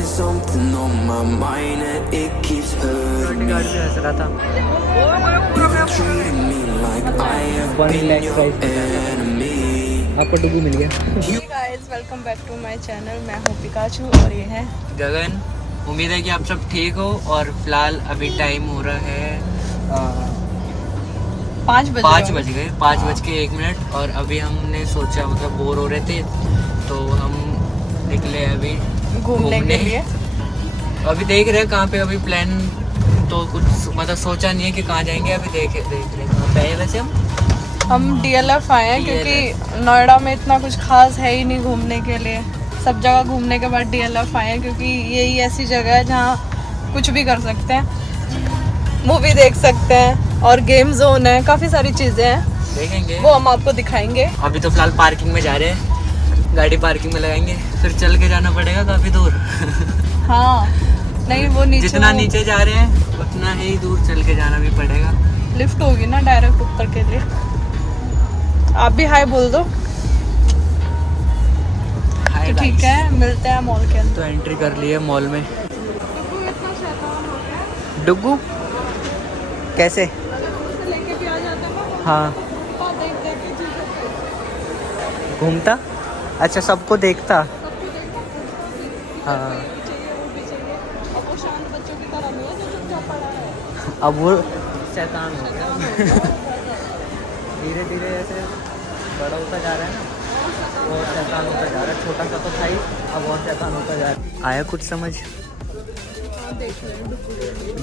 There's something on my mind and it keeps hurting me. हंस रहा था। You've treated me like I have been your enemy. आपको डुगू मिल गया। Hey guys, welcome back to my channel. मैं हूँ Pikachu और ये है गगन। उम्मीद है कि आप सब ठीक हो। और फिलहाल अभी टाइम हो रहा है 5 बजे 5 बज गए, 5:01। और अभी हमने सोचा, मतलब बोर हो रहे थे तो हम निकले अभी घूमने के लिए। अभी देख रहे हैं कहाँ पे। अभी प्लान तो कुछ मतलब सोचा नहीं है कि कहाँ जाएंगे। अभी देख रहे हैं कहाँ पे है वैसे हम DLF आए हैं क्योंकि नोएडा में इतना कुछ खास है ही नहीं घूमने के लिए। सब जगह घूमने के बाद DLF आए हैं क्योंकि यही ऐसी जगह है जहाँ कुछ भी कर सकते हैं, मूवी देख सकते हैं और गेम जोन है, काफ़ी सारी चीज़ें हैं, देखेंगे वो हम आपको दिखाएंगे। अभी तो फिलहाल पार्किंग में जा रहे हैं, गाड़ी पार्किंग में लगाएंगे, फिर चल के जाना पड़ेगा काफ़ी दूर। हाँ नहीं, वो नीचे जितना नीचे जा रहे हैं उतना ही दूर चल के जाना भी पड़ेगा। लिफ्ट होगी ना डायरेक्ट ऊपर के लिए। आप भी हाय बोल दो। हाय तो ठीक है, मिलते हैं मॉल के अंदर। तो एंट्री कर ली है मॉल में। डुगू कैसे? लेके भी आ जाता है। हाँ, घूमता। अच्छा, सबको देखता। हाँ, अब वो शैतान हो गया। धीरे धीरे ऐसे बड़ा होता जा रहा है ना, और शैतान होता जा रहा है। छोटा सा तो था ही, अब और शैतान होता जा रहा है। आया कुछ समझ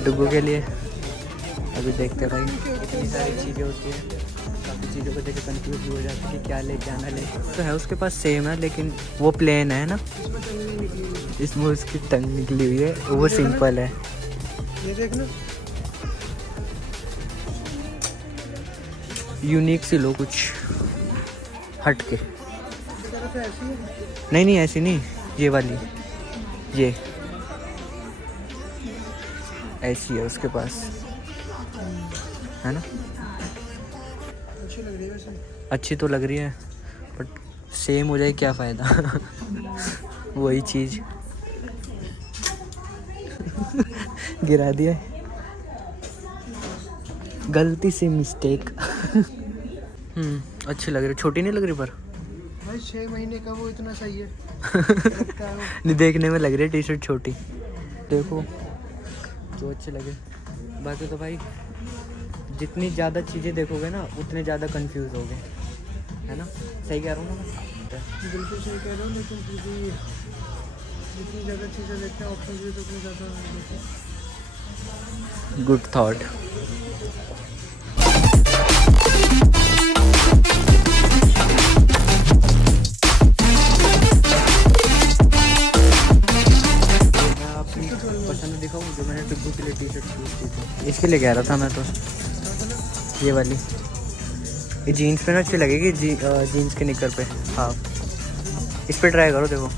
डुगू के लिए? अभी देखते भाई, इतनी सारी चीज़ें होती हैं, काफ़ी चीज़ों को देख के कन्फ्यूज भी हो जाती है कि क्या ले क्या ना ले। तो है उसके पास सेम है, लेकिन वो प्लेन है ना, इसमें उसकी टंग निकली हुई है, वो सिंपल है। ये देखना, यूनिक सी लो, कुछ हट के। ऐसी है। नहीं नहीं, ऐसी नहीं, ये वाली, ये ऐसी है उसके पास, है ना। अच्छी लग रही है वैसे। अच्छी तो लग रही है, बट सेम हो जाए क्या फ़ायदा। वही चीज़ गिरा दिया है। गलती से मिस्टेक। अच्छी लग रही, छोटी नहीं लग रही पर। भाई 6 महीने का वो इतना सही है। नहीं, देखने में लग रही है टी शर्ट छोटी। देखो जो अच्छे लगे। बाकी तो भाई जितनी ज़्यादा चीज़ें देखोगे ना उतने ज़्यादा कंफ्यूज होगे, है ना। सही कह रहा हूँ ना मैं? बिल्कुल सही कह रहा हूँ, लेकिन फिर भी जितनी ज़्यादा चीज़ें देखते हैं, ऑप्शन भी तो उतने ज़्यादा देते हैं। Good thought. पसंद दिखाऊँ जो मैंने टिब्बू के लिए टी शर्ट चूज़ की थी, इसके लिए कह रहा था मैं तो। ये वाली, ये जीन्स पे ना अच्छी लगेगी, जीन्स के निकर पे। हाँ, इस पे ट्राई करो, देखो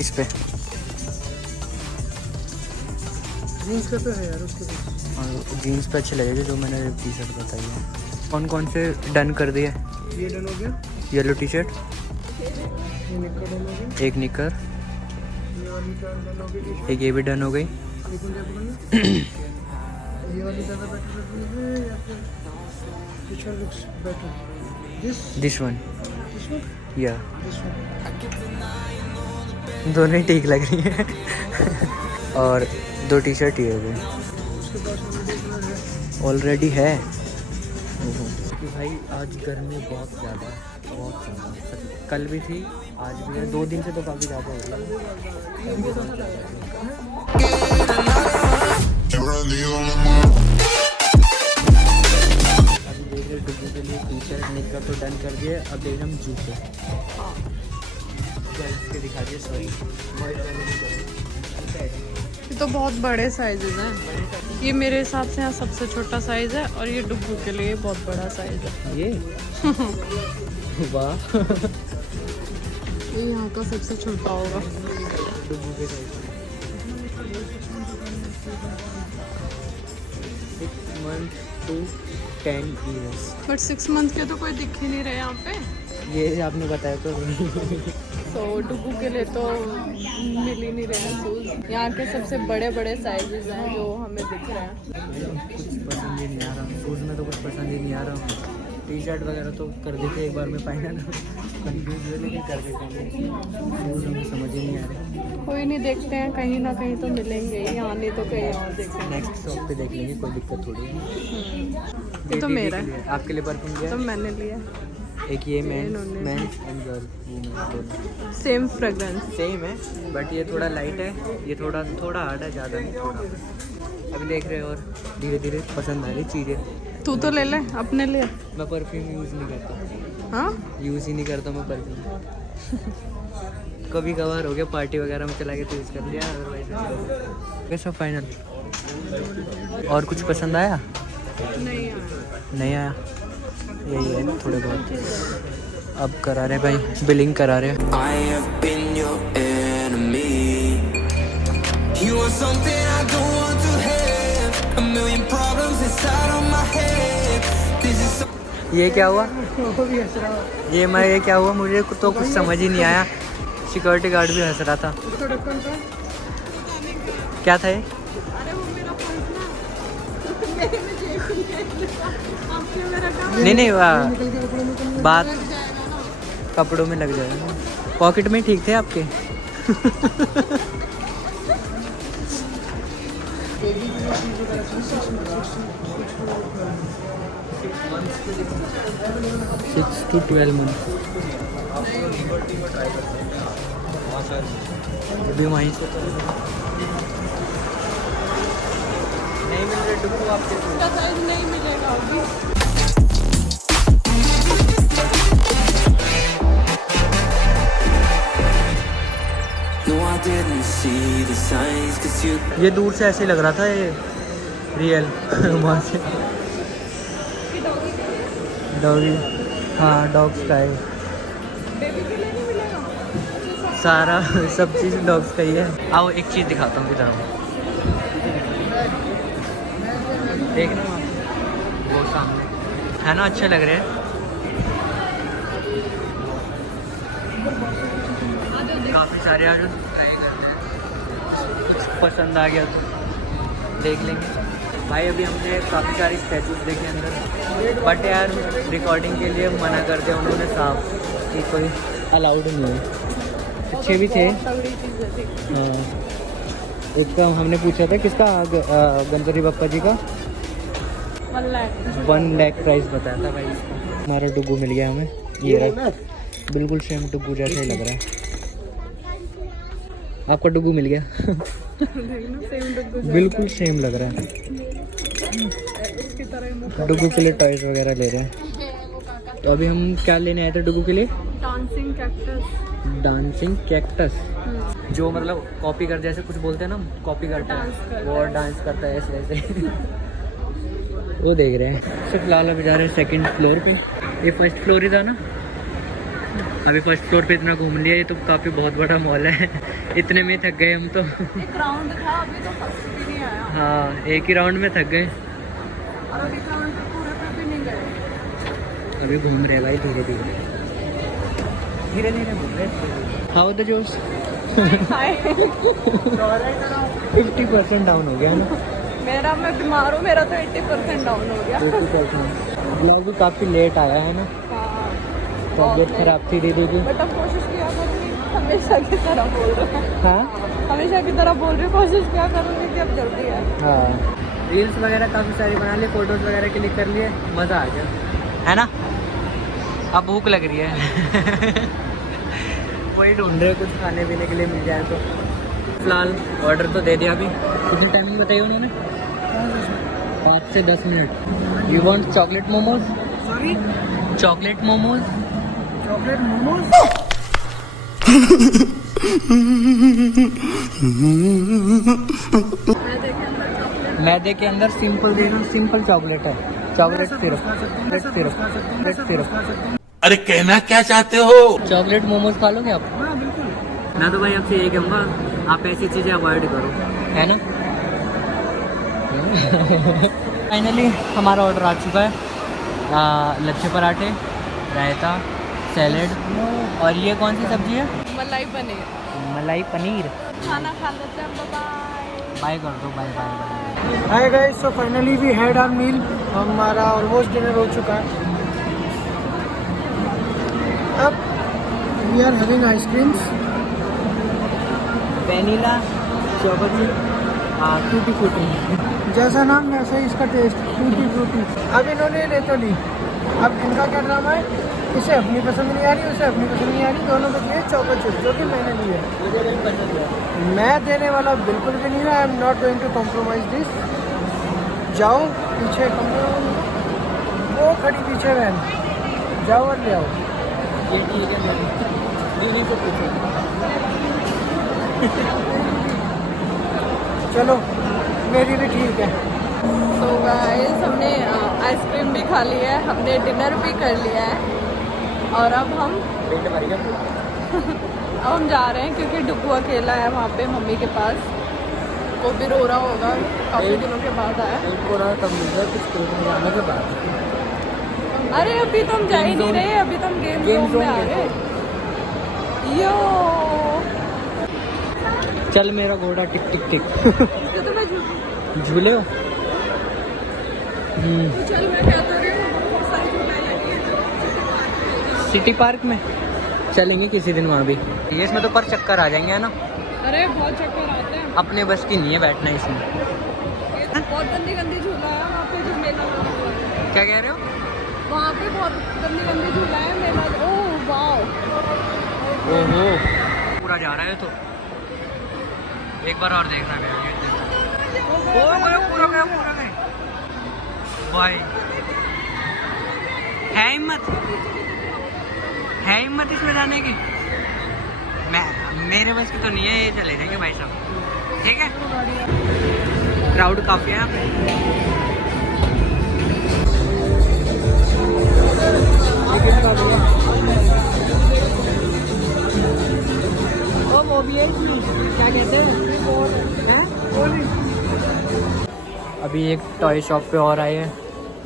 इस पे। जीन्स का तो है यार उसके पास। और जीन्स पे अच्छी लगेगी जो मैंने टी शर्ट बताई है। कौन कौन से डन कर दिए? ये डन हो गया, येलो टी शर्ट, ये निक्कर डन हो गया, एक निकर, ये वाली डन हो गई, एक ये भी डन हो गई। लेकिन क्या बोलेंगे, ये वाली ज़्यादा बेटर लग रही है या फिर which one looks better? This one, This one? या This one. दोनों ही ठीक लग रही है। और 2 टी शर्ट ये हो गई। उसके पास ऑलरेडी कलर है। ऑलरेडी है। कि भाई आज गर्मी बहुत ज़्यादा है, बहुत ज़्यादा। कल भी थी, आज भी है, 2 दिन से तो काफ़ी ज़्यादा हो रही है। अभी देख रहे डुगू के लिए टी शर्ट निक्कर तो डन कर दिए। अब देख हम जूते के दिखा दिए, सॉरी। ये तो बहुत बड़े साइजेस हैं। ये मेरे हिसाब से यहाँ सबसे छोटा साइज है और ये डुग्गू के लिए बहुत बड़ा साइज है। ये वाह, ये यहाँ का सबसे छोटा होगा। डुगू के size 6 months to 10 years। But 6 month के तो कोई दिख ही नहीं रहे यहाँ पे। ये आपने बताया तो। सो डुगू के लिए तो मिल ही नहीं रहे शूज़। यहाँ के सबसे बड़े बड़े साइजेस हैं जो हमें दिख रहे हैं। कुछ पसंद ही नहीं आ रहा, शूज़ में तो कुछ पसंद ही नहीं आ रहा। टी शर्ट वगैरह तो कर देते एक बार में फाइनल, कन्फ्यूज हुए लेकिन कर देते हैं। शूज़ हमें समझ ही नहीं आ रहे। कोई नहीं, देखते हैं कहीं ना कहीं तो मिलेंगे ही, यहाँ नहीं तो कहीं और देखेंगे। नेक्स्ट शॉप पे देख लेंगे, कोई दिक्कत थोड़ी है। ये तो मेरा है। के लिए, आपके लिए परफ्यूम लिया तो है? मैंने लिया एक ये मैन इन्होंने। And girl same fragrance. Same है, बट ये थोड़ा लाइट है, ये थोड़ा हार्ड है, ज़्यादा नहीं थोड़ा। अभी देख रहे हैं और धीरे धीरे पसंद आ रही चीज़ें। तू तो ले ले अपने लिए। मैं परफ्यूम यूज़ नहीं करता, हाँ यूज़ ही नहीं करता मैं परफ्यूम। कभी कभार हो गया पार्टी वगैरह में चला गया तो यूज़ कर लिया, अदरवाइज कैसा फाइनल। और कुछ पसंद आया? नहीं यार, नहीं आया, यही है थोड़े बहुत। अब करा रहे भाई, बिलिंग करा रहे। I have been your enemy. You want something I don't want to have. A million problems inside of my head. This is so ये क्या हुआ? वो भी हंस रहा है। ये क्या हुआ, मुझे तो कुछ समझ ही नहीं आया। सिक्योरिटी गार्ड भी हंस रहा था। उसका ढक्कन था। क्या था ये? अरे वो मेरा पर्स ना आपके मेरा काम नहीं निकल के कपड़े में बात कपड़ों में लग जाएगा। पॉकेट में ठीक थे आपके। 6 to 12 months। अभी वहीं से तो नहीं मिल रहे डुब्बू आपके। का साइज नहीं मिलेगा अभी। no, I didn't see the signs 'cause you ये दूर से ऐसे लग रहा था ये रियल वहाँ से। डॉगी, हाँ डॉग्स का है बेबी के लिए नहीं मिलेगा। सारा, सब चीज़ डॉग्स का ही है। आओ एक चीज़ दिखाता हूँ इधर, देखना आप वो सामने है ना, अच्छे लग रहे हैं। काफ़ी सारे आज ट्राई करते हैं, कुछ पसंद आ गया तो देख लेंगे। भाई अभी हमने काफ़ी सारे स्टैचूज देखे अंदर, बट यार रिकॉर्डिंग के लिए मना कर दिया उन्होंने साफ कि कोई अलाउड नहीं है। अच्छे भी थे। तगड़ी चीज़ें थी। हाँ, एक का हमने पूछा था किसका, गणपति बप्पा जी का 1 लाख प्राइस बताया था भाई इसका। हमारा डुगू मिल गया हमें, ये रहा, बिल्कुल सेम डुगू जैसा ही लग रहा है। आपका डुगू मिल गया। देखना सेम डुगू बिल्कुल सेम लग रहा है। उसकी तरह ही मुंह। डुगू के लिए टॉयज वगैरह ले रहे हैं। तो अभी हम क्या लेने आए थे डुगू के लिए? Dancing cactus. डांसिंग कैक्टस, जो मतलब कॉपी कर, जैसे कुछ बोलते हैं ना कॉपी करता है, वो डांस करता है ऐसे ऐसे। वो देख रहे हैं। तो फिलहाल अभी जा रहे हैं सेकंड फ्लोर पे। ये फर्स्ट फ्लोर ही था ना, अभी फर्स्ट फ्लोर पे इतना घूम लिया। ये तो काफ़ी बहुत बड़ा मॉल है। इतने में थक गए हम तो। एक राउंड था, अभी तो फर्स्ट भी नहीं आया। हाँ, एक ही राउंड में थक गए। और अभी राउंड पूरे पे भी नहीं गए। अभी घूम रहे भाई, धीरे धीरे धीरे धीरे घूम रहे। हाउ द जोश? 50% डाउन हो गया ना मेरा, मैं बीमार हूँ, मेरा तो 80% डाउन हो गया। 80%। ब्लॉग भी काफ़ी लेट आया है ना, हाँ, तबीयत खराब थी दीदी की। बट अब कोशिश किया करूँगी, हमेशा की तरह बोल रहे हैं। हाँ हमेशा की तरह बोल रही हूँ, कोशिश क्या करूँगी कि अब जल्दी है। हाँ, रील्स वगैरह काफ़ी सारी बना लिए, फ़ोटोज़ वगैरह क्लिक कर लिए, मज़ा आ गया है ना। अब भूख लग रही है। वही ढूंढ रहे, कुछ खाने पीने के लिए मिल जाए तो। फिलहाल ऑर्डर तो दे दिया। अभी कितनी टाइमिंग बताई उन्होंने? 5 से 10 minute. You want chocolate momos? Sorry, chocolate momos? Chocolate momos. मैदे के अंदर सिंपल देना, सिंपल चॉकलेट है, चॉकलेट सिरप। अरे कहना क्या चाहते हो? चॉकलेट मोमोज खा लोगे आप? हाँ बिल्कुल। मैं तो भाई आपसे यही कहूँगा, आप ऐसी चीज़ें अवॉइड करो, है ना। फाइनली हमारा ऑर्डर आ चुका है। लच्छे पराठे, रायता, सैलेड, और ये कौन सी सब्ज़ी है? मलाई पनीर। मलाई पनीर। खाना खा लेते हैं, बाय बाय कर दो, bye bye. Hi guys, so finally we had our meal. हमारा ऑलमोस्ट डिनर हो चुका है। अब we are having ice creams, vanilla, chocolate, tutti frutti. जैसा नाम वैसा ही इसका टेस्ट, टूटी फ्रूटी। अब इन्होंने ले तो ली, अब इनका क्या ड्रामा है, इसे अपनी पसंद नहीं आ रही, उसे अपनी पसंद नहीं आ रही, दोनों को दिए चॉकलेट चिप्स, जो कि मैंने ली है। मैं देने वाला बिल्कुल भी नहीं रहा। I am not going to compromise this. जाओ पीछे, वो खड़ी पीछे बहन, जाओ और ले आओ। ये ठीक है, दीदी को पूछो। चलो मेरी भी ठीक है। तो गाइस, हमने आइसक्रीम भी खा लिया है, हमने डिनर भी कर लिया है, और अब हम अब हम जा रहे हैं क्योंकि डुगू अकेला है वहाँ पे मम्मी के पास। वो भी रो रहा होगा, काफ़ी दिनों के बाद आया। जाने के बाद अरे अभी तो हम जा ही नहीं रहे, अभी तो हम गेम जोन में आ गए। यो चल मेरा घोड़ा टिक टिक टिक। इसको तो मैं झूले हो। चल, मैं क्या तो रही हूँ, बहुत सारी झूलाएं लगी हैं। सिटी पार्क में चलेंगे किसी दिन वहाँ भी। ये इसमें तो पर चक्कर आ जाएंगे, है ना। अरे बहुत चक्कर आते हैं। अपने बस की नहीं है बैठना इसमें। बहुत गंदी गंदी झूला है वहाँ पे, जो मेला लगा हुआ है। क्या कह रहे हो? वहाँ पे बहुत गंदी गंदी झूला है, मेला। ओह वाओ, ओहो, पूरा जा रहा है तो एक बार और देखना है। पूरा गया भाई। है हिम्मत इसमें जाने की? मेरे बस की तो नहीं है, ये चले जाएंगे भाई साहब, ठीक है। क्राउड काफी है यहाँ पे। वो भी है क्या कहते हैं? अभी एक टॉय शॉप पे और आए हैं,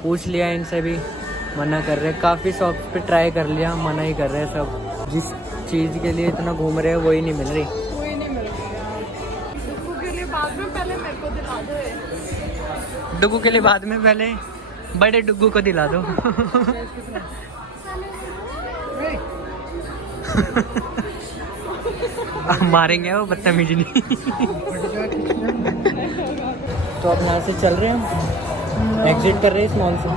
पूछ लिया इनसे भी, मना कर रहे हैं। काफ़ी शॉप पे ट्राई कर लिया, मना ही कर रहे हैं सब। जिस चीज़ के लिए इतना घूम रहे हैं वही नहीं मिल रही। कोई नहीं मिल रहा। डुगू के लिए बाद में, पहले मेरे को दिला दो। डुगू के लिए बाद में, पहले बड़े डुगू को दिला दो। मारेंगे वो, बदतमीजी नहीं। तो अब यहाँ से चल रहे हैं, एग्जिट कर रहे हैं इस मॉल से।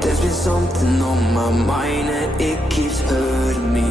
There's been something on my mind and it keeps hurting me.